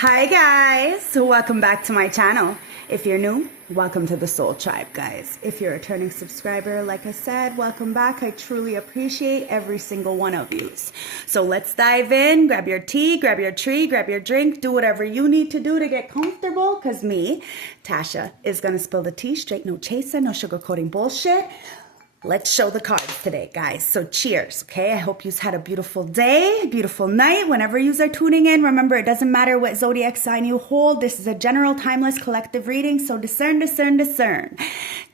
Hi guys, welcome back to my channel. If you're new, welcome to the Soul Tribe, guys. If you're a returning subscriber, like I said, welcome back. I truly appreciate every single one of you. So let's dive in. Grab your tea, grab your tree, grab your drink, do whatever you need to do to get comfortable, because me, Tasha, is going to spill the tea straight, no chaser, no sugarcoating bullshit. Let's show the cards today, guys. So cheers, okay? I hope you had a beautiful day, beautiful night. Whenever you are tuning in, remember, it doesn't matter what zodiac sign you hold. This is a general, timeless, collective reading. So discern, discern, discern.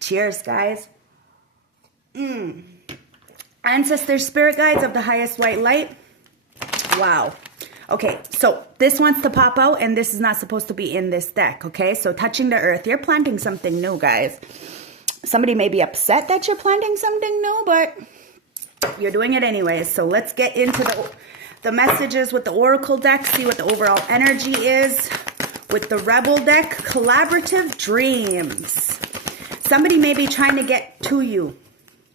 Cheers, guys. Ancestors, spirit guides of the highest white light. Wow. Okay, so this wants to pop out, and this is not supposed to be in this deck, okay? So touching the earth. You're planting something new, guys. Somebody may be upset that you're planting something new, but you're doing it anyways. So let's get into the messages with the Oracle deck, see what the overall energy is. With the Rebel deck, collaborative dreams. Somebody may be trying to get to you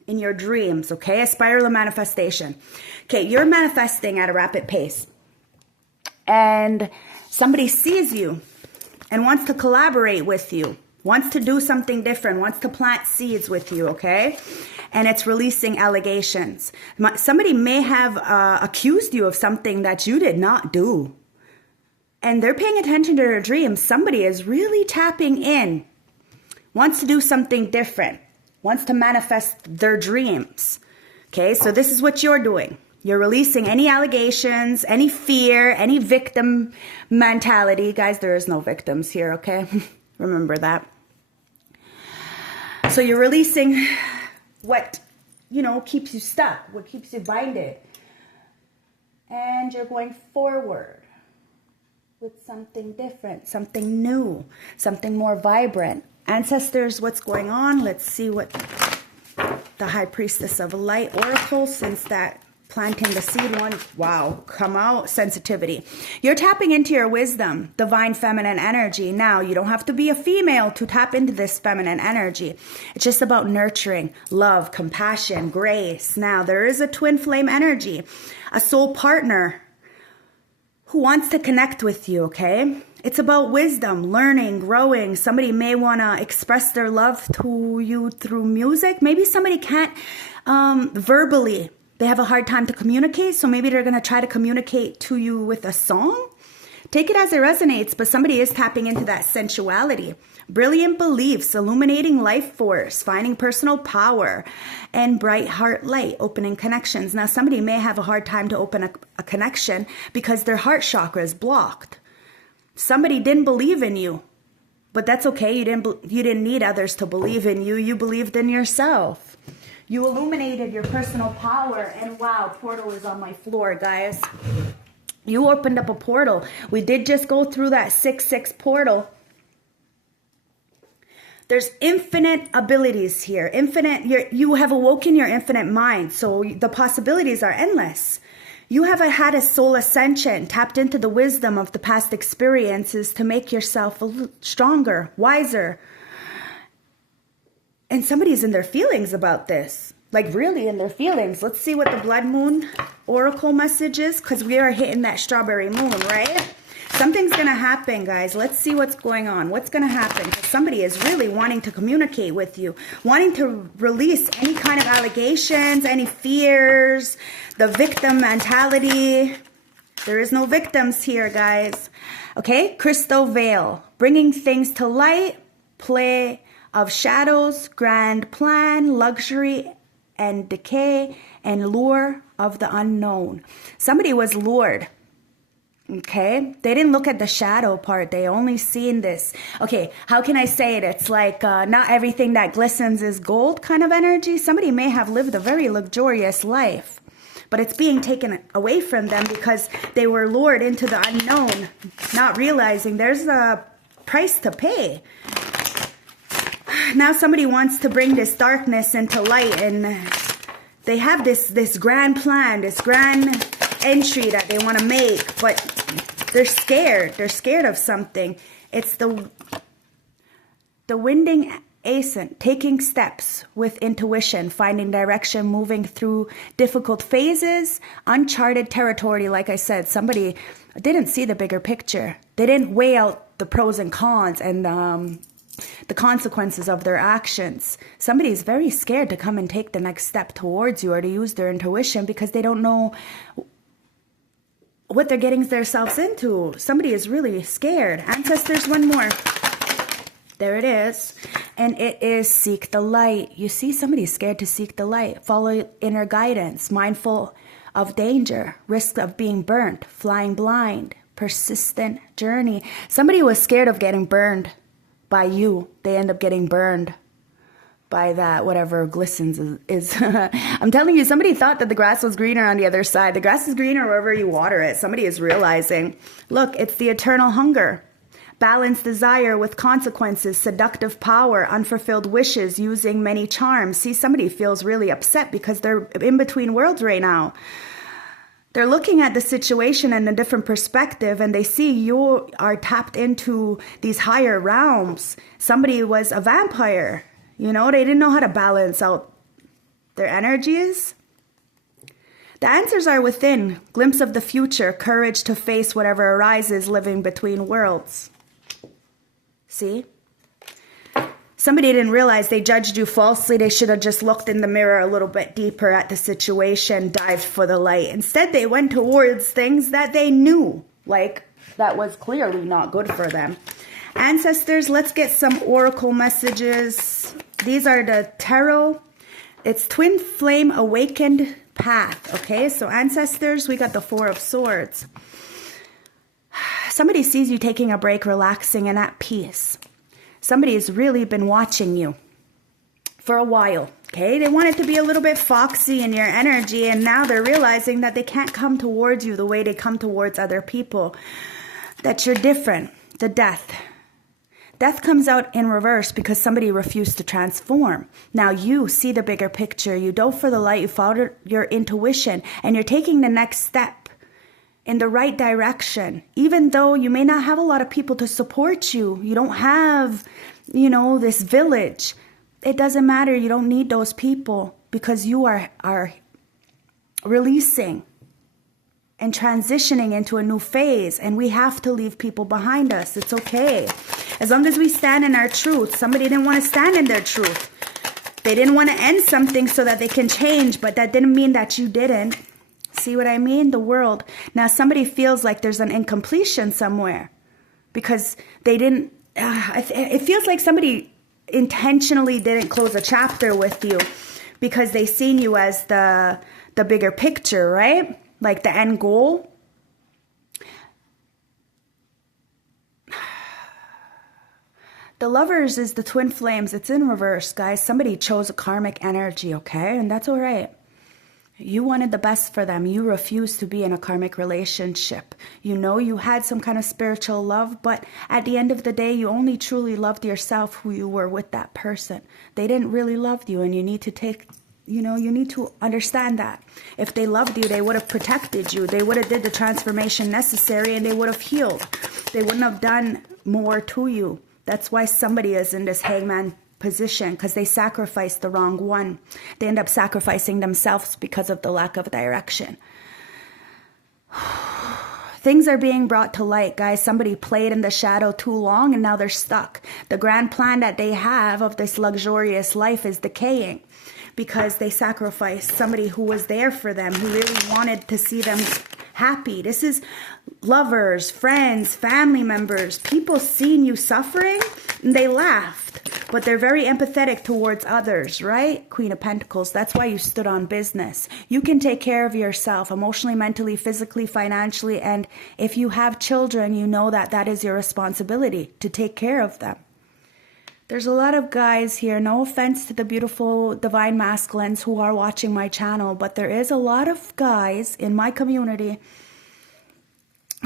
in your dreams, okay? A spiral of manifestation. Okay, you're manifesting at a rapid pace. And somebody sees you and wants to collaborate with you. Wants to do something different, wants to plant seeds with you, okay? And it's releasing allegations. Somebody may have accused you of something that you did not do. And they're paying attention to their dreams. Somebody is really tapping in, wants to do something different, wants to manifest their dreams, okay? So this is what you're doing. You're releasing any allegations, any fear, any victim mentality. Guys, there is no victims here, okay? Remember that. So you're releasing what, keeps you stuck, what keeps you binded. And you're going forward with something different, something new, something more vibrant. Ancestors, what's going on? Let's see what the High Priestess of Light Oracle, since that planting the seed one, wow, come out, sensitivity. You're tapping into your wisdom, divine feminine energy. Now, you don't have to be a female to tap into this feminine energy. It's just about nurturing, love, compassion, grace. Now, there is a twin flame energy, a soul partner who wants to connect with you, okay? It's about wisdom, learning, growing. Somebody may want to express their love to you through music. Maybe somebody can't verbally. They have a hard time to communicate, so maybe they're going to try to communicate to you with a song. Take it as it resonates, but somebody is tapping into that sensuality. Brilliant beliefs, illuminating life force, finding personal power, and bright heart light, opening connections. Now, somebody may have a hard time to open a connection because their heart chakra is blocked. Somebody didn't believe in you, but that's okay. You didn't need others to believe in you. You believed in yourself. You illuminated your personal power, and wow, portal is on my floor, guys. You opened up a portal. We did just go through that 6-6 portal. There's infinite abilities here. You have awoken your infinite mind, so the possibilities are endless. You have had a soul ascension, tapped into the wisdom of the past experiences to make yourself a little stronger, wiser. And somebody's in their feelings about this. Like really in their feelings. Let's see what the Blood Moon Oracle message is. Because we are hitting that strawberry moon, right? Something's going to happen, guys. Let's see what's going on. What's going to happen? 'Cause somebody is really wanting to communicate with you. Wanting to release any kind of allegations, any fears. The victim mentality. There is no victims here, guys. Okay? Crystal Veil. Bringing things to light. Play of shadows, grand plan, luxury and decay, and lure of the unknown. Somebody was lured, okay? They didn't look at the shadow part. They only seen this. Okay, how can I say it? It's like not everything that glistens is gold kind of energy. Somebody may have lived a very luxurious life, but it's being taken away from them because they were lured into the unknown, not realizing there's a price to pay. Now somebody wants to bring this darkness into light, and they have this grand plan, this grand entry that they want to make, but they're scared. They're scared of something. It's the winding ascent, taking steps with intuition, finding direction, moving through difficult phases, uncharted territory. Like I said, somebody didn't see the bigger picture. They didn't weigh out the pros and cons and the consequences of their actions. Somebody is very scared to come and take the next step towards you or to use their intuition because they don't know what they're getting themselves into. Somebody is really scared. Ancestors, one more. There it is. And it is seek the light. You see, somebody's scared to seek the light. Follow inner guidance. Mindful of danger. Risk of being burnt. Flying blind. Persistent journey. Somebody was scared of getting burned by you. They end up getting burned by that whatever glistens is. I'm telling you, somebody thought that the grass was greener on the other side. The grass is greener wherever you water it. Somebody is realizing, look, it's the eternal hunger. Balanced desire with consequences, seductive power, unfulfilled wishes, using many charms. See, somebody feels really upset because they're in between worlds right now. They're looking at the situation in a different perspective and they see you are tapped into these higher realms. Somebody was a vampire. You know, they didn't know how to balance out their energies. The answers are within. Glimpse of the future, courage to face whatever arises, living between worlds. See? Somebody didn't realize they judged you falsely. They should have just looked in the mirror a little bit deeper at the situation, dived for the light. Instead, they went towards things that they knew, like that was clearly not good for them. Ancestors, let's get some oracle messages. These are the tarot. It's twin flame awakened path. Okay, so ancestors, we got the Four of Swords. Somebody sees you taking a break, relaxing and at peace. Somebody has really been watching you for a while. Okay, they wanted to be a little bit foxy in your energy, and now they're realizing that they can't come towards you the way they come towards other people. That you're different. The death. Death comes out in reverse because somebody refused to transform. Now you see the bigger picture. You dove for the light. You followed your intuition. And you're taking the next step in the right direction. Even though you may not have a lot of people to support you. You don't have, you know, this village. It doesn't matter. You don't need those people because you are releasing and transitioning into a new phase, and we have to leave people behind us. It's okay. As long as we stand in our truth. Somebody didn't want to stand in their truth. They didn't want to end something so that they can change, but that didn't mean that you didn't. See what I mean? The world. Now somebody feels like there's an incompletion somewhere because they didn't, it feels like somebody intentionally didn't close a chapter with you because they seen you as the bigger picture, right? Like the end goal. The Lovers is the twin flames. It's in reverse, guys. Somebody chose a karmic energy, okay? And that's all right. You wanted the best for them. You refused to be in a karmic relationship. You know you had some kind of spiritual love, but at the end of the day, you only truly loved yourself who you were with that person. They didn't really love you, and you need to take... You know, you need to understand that. If they loved you, they would have protected you. They would have did the transformation necessary and they would have healed. They wouldn't have done more to you. That's why somebody is in this hangman position, because they sacrificed the wrong one. They end up sacrificing themselves because of the lack of direction. Things are being brought to light, guys. Somebody played in the shadow too long and now they're stuck. The grand plan that they have of this luxurious life is decaying, because they sacrificed somebody who was there for them, who really wanted to see them happy. This is lovers, friends, family members. People seeing you suffering, and they laughed. But they're very empathetic towards others, right? Queen of Pentacles. That's why you stood on business. You can take care of yourself emotionally, mentally, physically, financially. And if you have children, you know that that is your responsibility to take care of them. There's a lot of guys here, no offense to the beautiful divine masculines who are watching my channel, but there is a lot of guys in my community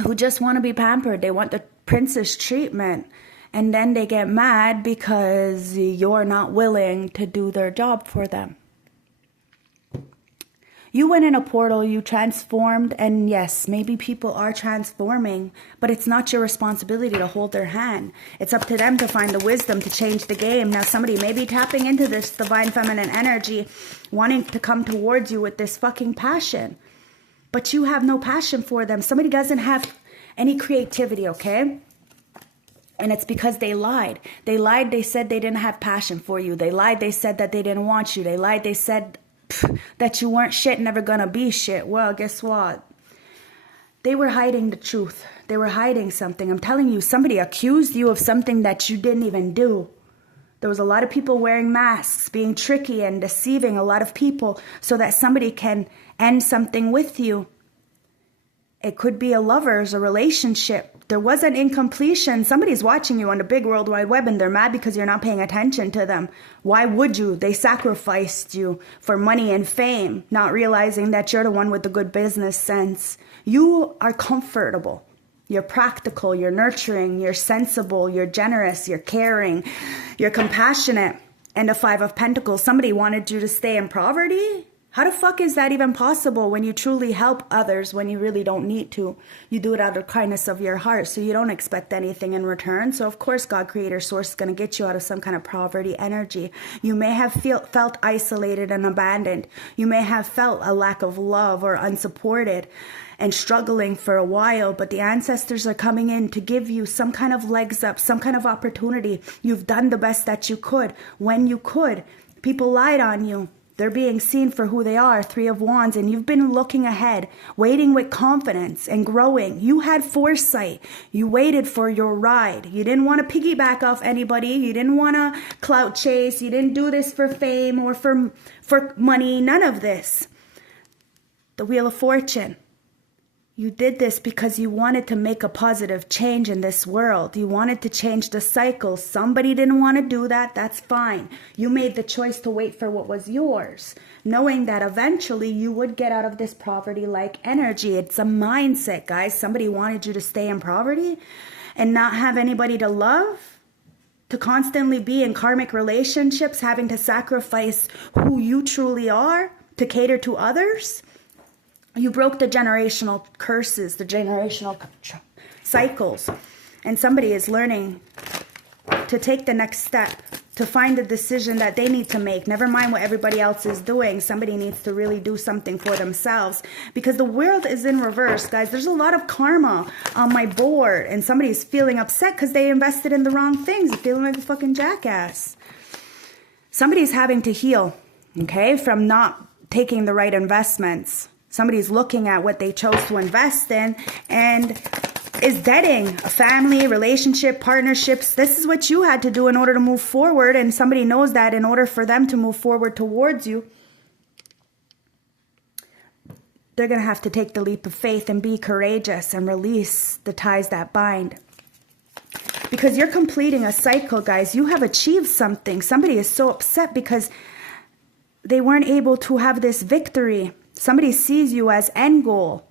who just want to be pampered. They want the princess treatment, and then they get mad because you're not willing to do their job for them. You went in a portal, you transformed, and yes, maybe people are transforming, but it's not your responsibility to hold their hand. It's up to them to find the wisdom to change the game. Now, somebody may be tapping into this divine feminine energy, wanting to come towards you with this fucking passion, but you have no passion for them. Somebody doesn't have any creativity, okay? And it's because they lied. They lied, they said they didn't have passion for you. They lied, they said that they didn't want you. They lied, they said that you weren't shit, never gonna be shit. Well, guess what? They were hiding the truth. They were hiding something. I'm telling you, somebody accused you of something that you didn't even do. There was a lot of people wearing masks, being tricky and deceiving a lot of people so that somebody can end something with you. It could be a lover's, a relationship. There was an incompletion. Somebody's watching you on the big World Wide Web and they're mad because you're not paying attention to them. Why would you? They sacrificed you for money and fame, not realizing that you're the one with the good business sense. You are comfortable. You're practical. You're nurturing. You're sensible. You're generous. You're caring. You're compassionate. And the Five of Pentacles. Somebody wanted you to stay in poverty? How the fuck is that even possible when you truly help others when you really don't need to? You do it out of kindness of your heart, so you don't expect anything in return. So of course God, Creator, Source is going to get you out of some kind of poverty energy. You may have felt isolated and abandoned. You may have felt a lack of love or unsupported and struggling for a while, but the ancestors are coming in to give you some kind of legs up, some kind of opportunity. You've done the best that you could when you could. People lied on you. They're being seen for who they are, Three of Wands, and you've been looking ahead, waiting with confidence and growing. You had foresight. You waited for your ride. You didn't want to piggyback off anybody. You didn't want to clout chase. You didn't do this for fame or for money. None of this. The Wheel of Fortune. You did this because you wanted to make a positive change in this world. You wanted to change the cycle. Somebody didn't want to do that. That's fine. You made the choice to wait for what was yours, knowing that eventually you would get out of this poverty-like energy. It's a mindset, guys. Somebody wanted you to stay in poverty and not have anybody to love, to constantly be in karmic relationships, having to sacrifice who you truly are to cater to others. You broke the generational curses, the generational cycles. And somebody is learning to take the next step, to find the decision that they need to make. Never mind what everybody else is doing. Somebody needs to really do something for themselves. Because the world is in reverse, guys. There's a lot of karma on my board. And somebody's feeling upset because they invested in the wrong things. They're feeling like a fucking jackass. Somebody's having to heal, okay, from not taking the right investments. Somebody's looking at what they chose to invest in and is deading a family, relationship, partnerships. This is what you had to do in order to move forward. And somebody knows that in order for them to move forward towards you, they're going to have to take the leap of faith and be courageous and release the ties that bind. Because you're completing a cycle, guys. You have achieved something. Somebody is so upset because they weren't able to have this victory. Somebody sees you as end goal.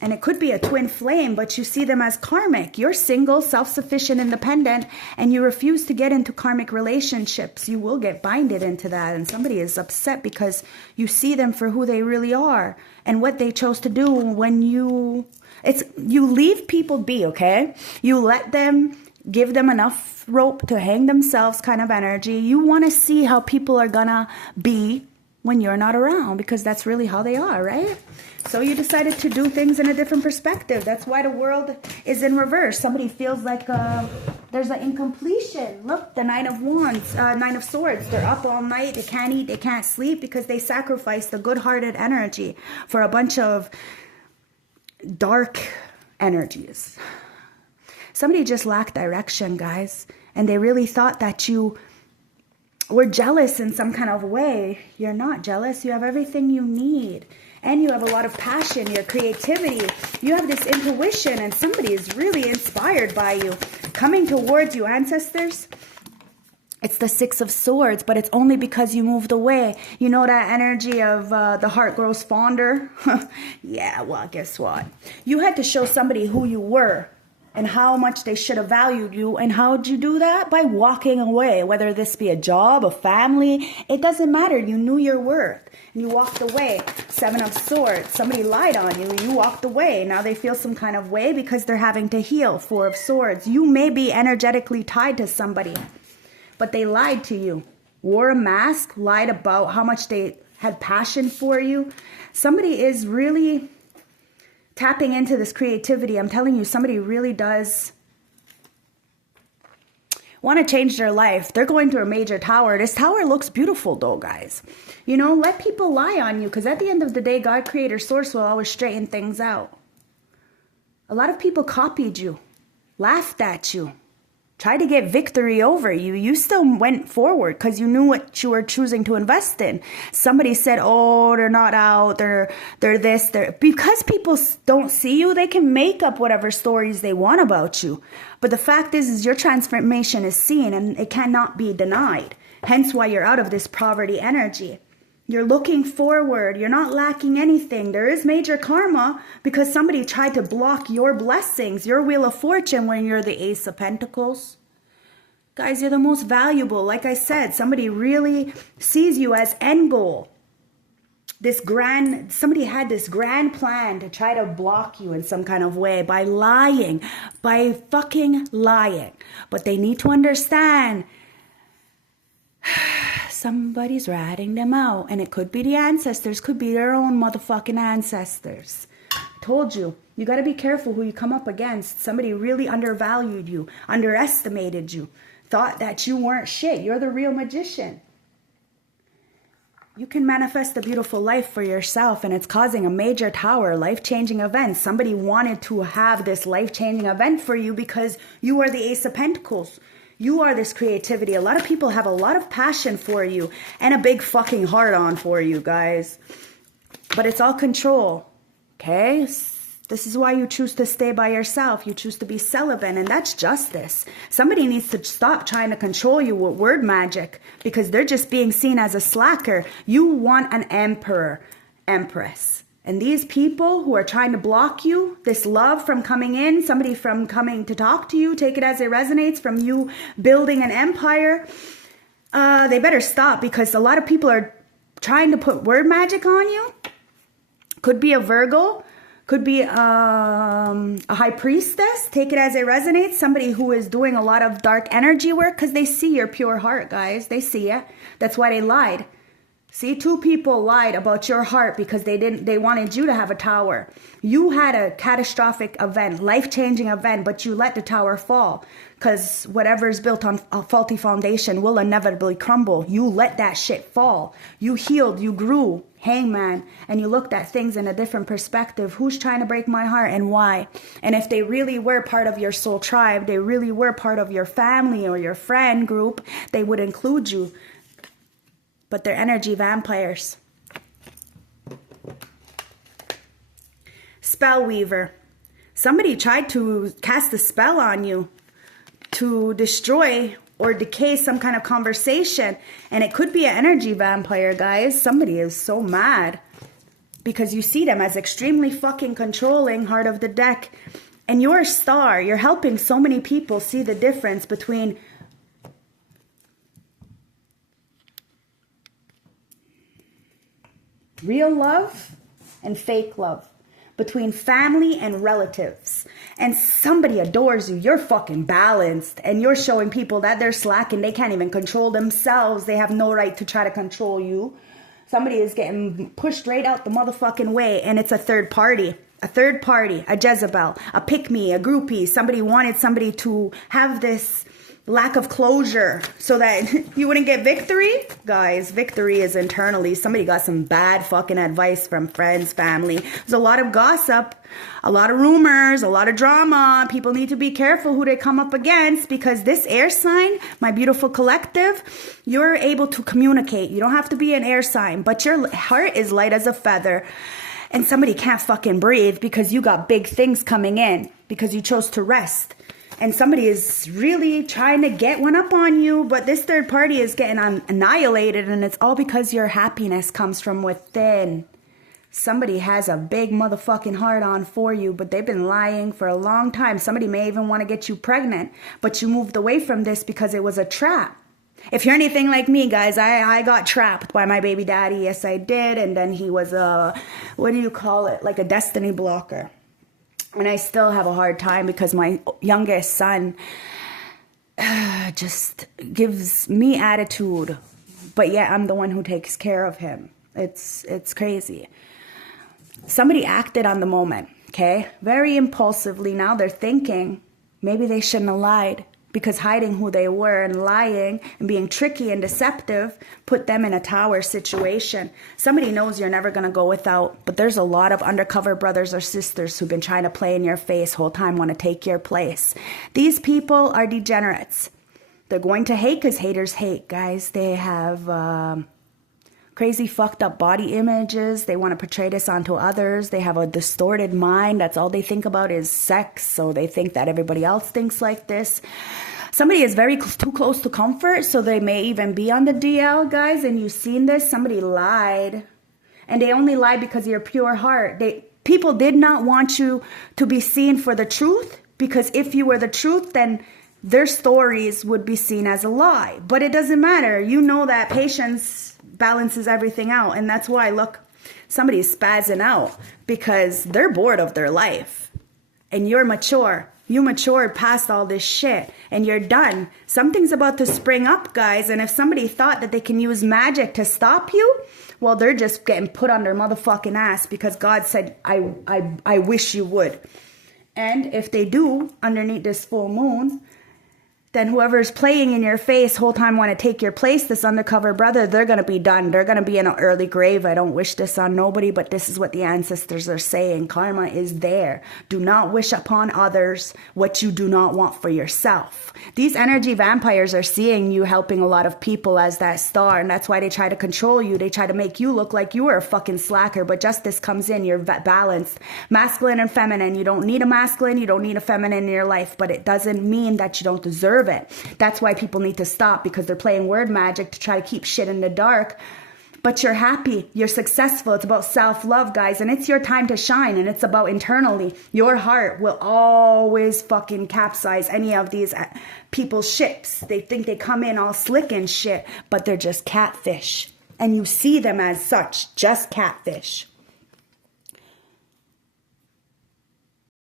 And it could be a twin flame, but you see them as karmic. You're single, self-sufficient, independent, and you refuse to get into karmic relationships. You will get binded into that. And somebody is upset because you see them for who they really are and what they chose to do when you leave people be, okay? You let them, give them enough rope to hang themselves kind of energy. You want to see how people are gonna be when you're not around, because that's really how they are, right? So you decided to do things in a different perspective. That's why the world is in reverse. Somebody feels like there's an incompletion. Look, the Nine of Wands, Nine of Swords. They're up all night. They can't eat. They can't sleep because they sacrificed the good-hearted energy for a bunch of dark energies. Somebody just lacked direction, guys. And they really thought that you were jealous in some kind of way. You're not jealous. You have everything you need. And you have a lot of passion, your creativity. You have this intuition, and somebody is really inspired by you. Coming towards you, ancestors. It's the Six of Swords, but it's only because you moved away. You know that energy of the heart grows fonder? Yeah, well, guess what? You had to show somebody who you were and how much they should have valued you. And how'd you do that? By walking away, whether this be a job, a family, it doesn't matter. You knew your worth and you walked away. 7 of Swords, somebody lied on you, you walked away. Now they feel some kind of way because they're having to heal. 4 of Swords, you may be energetically tied to somebody, but they lied to you. Wore a mask, lied about how much they had passion for you. Somebody is really tapping into this creativity. I'm telling you, somebody really does want to change their life. They're going through a major tower. This tower looks beautiful though, guys. You know, let people lie on you, because at the end of the day, God, Creator, Source will always straighten things out. A lot of people copied you, laughed at you, tried to get victory over you. You still went forward because you knew what you were choosing to invest in. Somebody said, oh, they're not out, they're this, because people don't see you, they can make up whatever stories they want about you. But the fact is your transformation is seen and it cannot be denied. Hence why you're out of this poverty energy. You're looking forward. You're not lacking anything. There is major karma because somebody tried to block your blessings, your Wheel of Fortune, when you're the Ace of Pentacles. Guys, you're the most valuable. Like I said, somebody really sees you as end goal. Somebody had this grand plan to try to block you in some kind of way by lying, by fucking lying. But they need to understand somebody's ratting them out, and it could be the ancestors, could be their own motherfucking ancestors. I told you, you got to be careful who you come up against. Somebody really undervalued you, underestimated you, thought that you weren't shit. You're the real magician. You can manifest a beautiful life for yourself, and it's causing a major tower, life-changing event. Somebody wanted to have this life-changing event for you because you are the Ace of Pentacles. You are this creativity. A lot of people have a lot of passion for you and a big fucking heart on for you, guys. But it's all control, okay? This is why you choose to stay by yourself. You choose to be celibate, and that's justice. Somebody needs to stop trying to control you with word magic because they're just being seen as a slacker. You want an emperor, empress. And these people who are trying to block you, this love from coming in, somebody from coming to talk to you, take it as it resonates, from you building an empire, they better stop, because a lot of people are trying to put word magic on you. Could be a Virgo, could be a high priestess, take it as it resonates, somebody who is doing a lot of dark energy work, because they see your pure heart, guys. They see it. That's why they lied. See, 2 people lied about your heart because they wanted you to have a tower. You had a catastrophic event, life-changing event, but you let the tower fall because whatever is built on a faulty foundation will inevitably crumble. You let that shit fall. You healed, you grew, Hangman, and you looked at things in a different perspective. Who's trying to break my heart and why? And if they really were part of your soul tribe, they really were part of your family or your friend group, they would include you. But they're energy vampires. Spell weaver. Somebody tried to cast a spell on you to destroy or decay some kind of conversation. And it could be an energy vampire, guys. Somebody is so mad because you see them as extremely fucking controlling, heart of the deck. And you're a star. You're helping so many people see the difference between real love and fake love, between family and relatives. And somebody adores you. You're fucking balanced, and you're showing people that they're slacking. They can't even control themselves. They have no right to try to control you. Somebody is getting pushed right out the motherfucking way, and it's a third party. A third party, a Jezebel, a pick-me, a groupie. Somebody wanted somebody to have this lack of closure so that you wouldn't get victory. Guys, victory is internally. Somebody got some bad fucking advice from friends, family. There's a lot of gossip, a lot of rumors, a lot of drama. People need to be careful who they come up against, because this air sign, my beautiful collective, you're able to communicate. You don't have to be an air sign, but your heart is light as a feather. And somebody can't fucking breathe because you got big things coming in, because you chose to rest. And somebody is really trying to get one up on you, but this third party is getting annihilated, and it's all because your happiness comes from within. Somebody has a big motherfucking heart on for you, but they've been lying for a long time. Somebody may even want to get you pregnant, but you moved away from this because it was a trap. If you're anything like me, guys, I got trapped by my baby daddy. Yes, I did. And then he was what do you call it? Like a destiny blocker. And I still have a hard time because my youngest son just gives me attitude. But yet I'm the one who takes care of him. It's crazy. Somebody acted on the moment, okay? Very impulsively. Now they're thinking maybe they shouldn't have lied, because hiding who they were and lying and being tricky and deceptive put them in a tower situation. Somebody knows you're never going to go without, but there's a lot of undercover brothers or sisters who've been trying to play in your face whole time, want to take your place. These people are degenerates. They're going to hate because haters hate, guys. They have crazy fucked up body images. They want to portray this onto others. They have a distorted mind. That's all they think about is sex. So they think that everybody else thinks like this. Somebody is very too close to comfort, so they may even be on the DL, guys. And you've seen this. Somebody lied. And they only lied because of your pure heart. People did not want you to be seen for the truth, because if you were the truth, then their stories would be seen as a lie. But it doesn't matter. You know that patience balances everything out. And that's why, look, somebody's spazzing out because they're bored of their life. And you're mature. You matured past all this shit. And you're done. Something's about to spring up, guys. And if somebody thought that they can use magic to stop you, well, they're just getting put on their motherfucking ass, because God said, I wish you would. And if they do, underneath this full moon, then whoever's playing in your face whole time want to take your place, this undercover brother, they're going to be done. They're going to be in an early grave. I don't wish this on nobody, but this is what the ancestors are saying. Karma is there. Do not wish upon others what you do not want for yourself. These energy vampires are seeing you helping a lot of people as that star, and that's why they try to control you. They try to make you look like you are a fucking slacker, but justice comes in. You're balanced. Masculine and feminine. You don't need a masculine. You don't need a feminine in your life, but it doesn't mean that you don't deserve it. That's why people need to stop, because they're playing word magic to try to keep shit in the dark. But you're happy, you're successful. It's about self-love, guys, and it's your time to shine, and it's about internally. Your heart will always fucking capsize any of these people's ships. They think they come in all slick and shit, but they're just catfish. And you see them as such, just catfish.